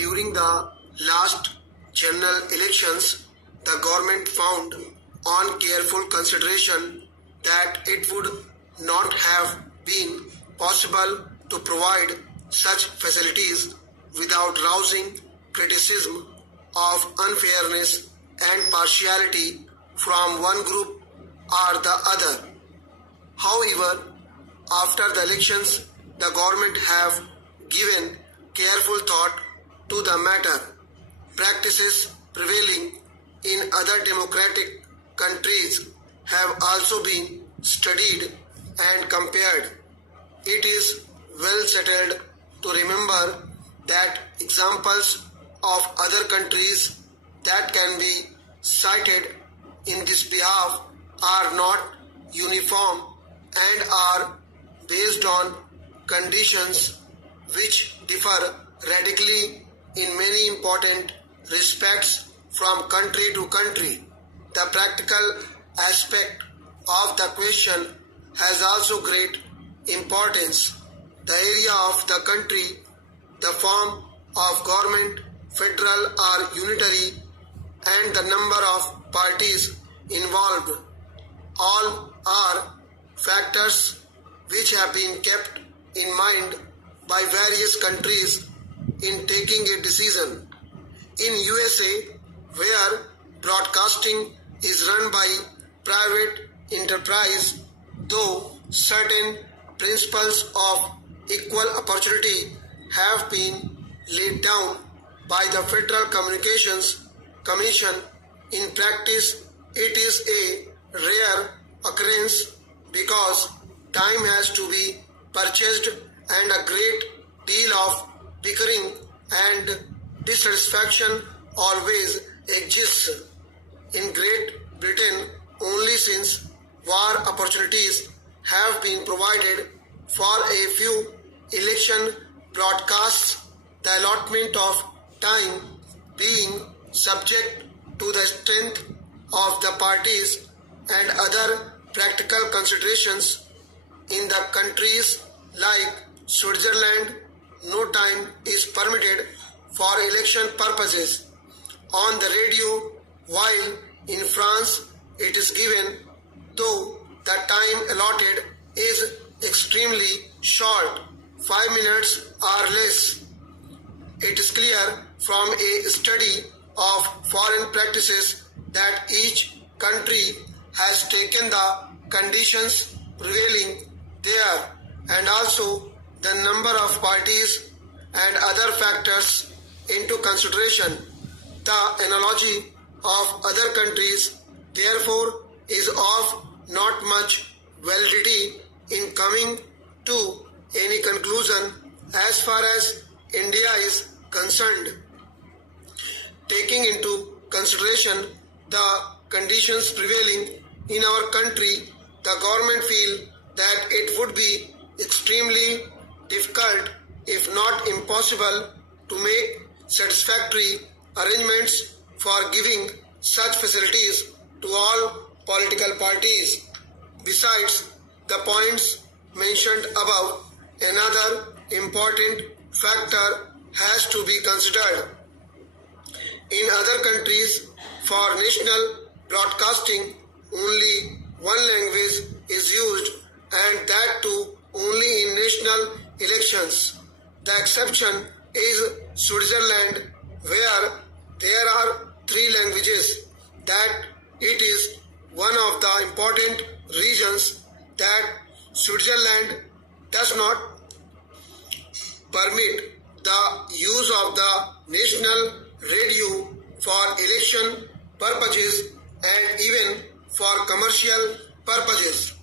during the last general elections, the government found on careful consideration that it would not have been possible to provide such facilities without rousing criticism of unfairness and partiality from one group or the other. However, after the elections, the government have given careful thought to the matter. Practices prevailing in other democratic countries have also been studied and compared. It is well settled to remember that examples of other countries that can be cited in this behalf are not uniform and are based on conditions which differ radically in many important respects from country to country. The practical aspect of the question has also great importance. The area of the country, the form of government, federal or unitary, and the number of parties involved all are factors which have been kept in mind by various countries in taking a decision. In USA, where broadcasting is run by private enterprise, though certain principles of equal opportunity have been laid down by the Federal Communications Commission, in practice it is a rare occurrence because time has to be purchased and a great deal of bickering and dissatisfaction always exists. In Great Britain, only since war opportunities have been provided for a few election broadcasts, the allotment of time being subject to the strength of the parties and other practical considerations. In the countries like Switzerland, no time is permitted for election purposes on the radio, while in France it is given, though the time allotted is extremely short, 5 minutes or less. It is clear from a study of foreign practices that each country has taken the conditions prevailing there and also the number of parties and other factors into consideration. The analogy of other countries, therefore, is of not much validity in coming to any conclusion as far as India is concerned. Taking into consideration the conditions prevailing in our country, the government feel that it would be extremely difficult, if not impossible, to make satisfactory arrangements for giving such facilities to all political parties. Besides the points mentioned above, another important factor has to be considered. In other countries, for national broadcasting, only one language is used, and that too only in national elections. The exception is Switzerland, where there are 3 languages. That it is one of the important reasons that Switzerland does not permit the use of the national radio for election purposes and even for commercial purposes.